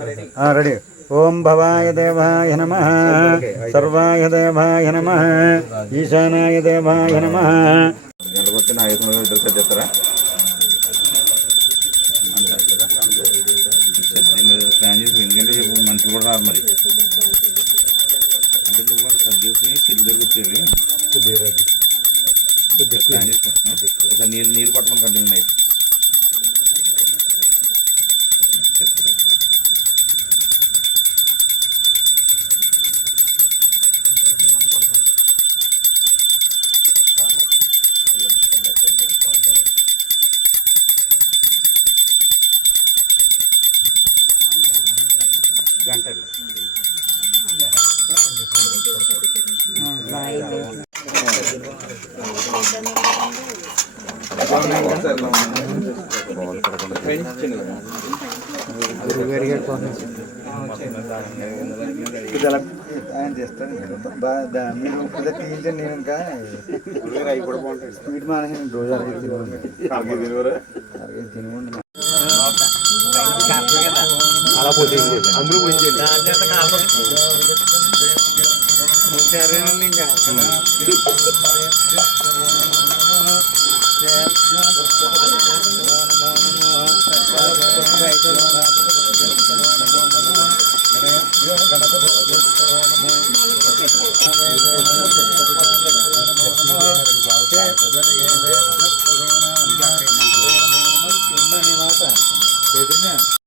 Ready. ఓం భవాయ దేవాయ నమః, సర్వాయ దేవాయ నమః, ఈశానాయ దేవాయ నమః. గణపతి నాయకులు ఇద్దరు చెప్తారా? ప్లాన్ చేసి ఎందుకంటే మనుషులు కూడా రారు మరి. అంటే నువ్వు సర్దేసుకుని సిల్లు దగ్గర వచ్చేది ప్లాన్ చేసుకుంటున్నాం. ఒకసారి నీళ్ళు పట్టుకుని కంటిన్యూ నైట్ గంటలు ఆయన చేస్తాను మీరు తీయించండి. నేను ఇంకా స్పీడ్ మానే రోజు తినవండి. అలా పోతే అందరూ పోయించండి. గణపతి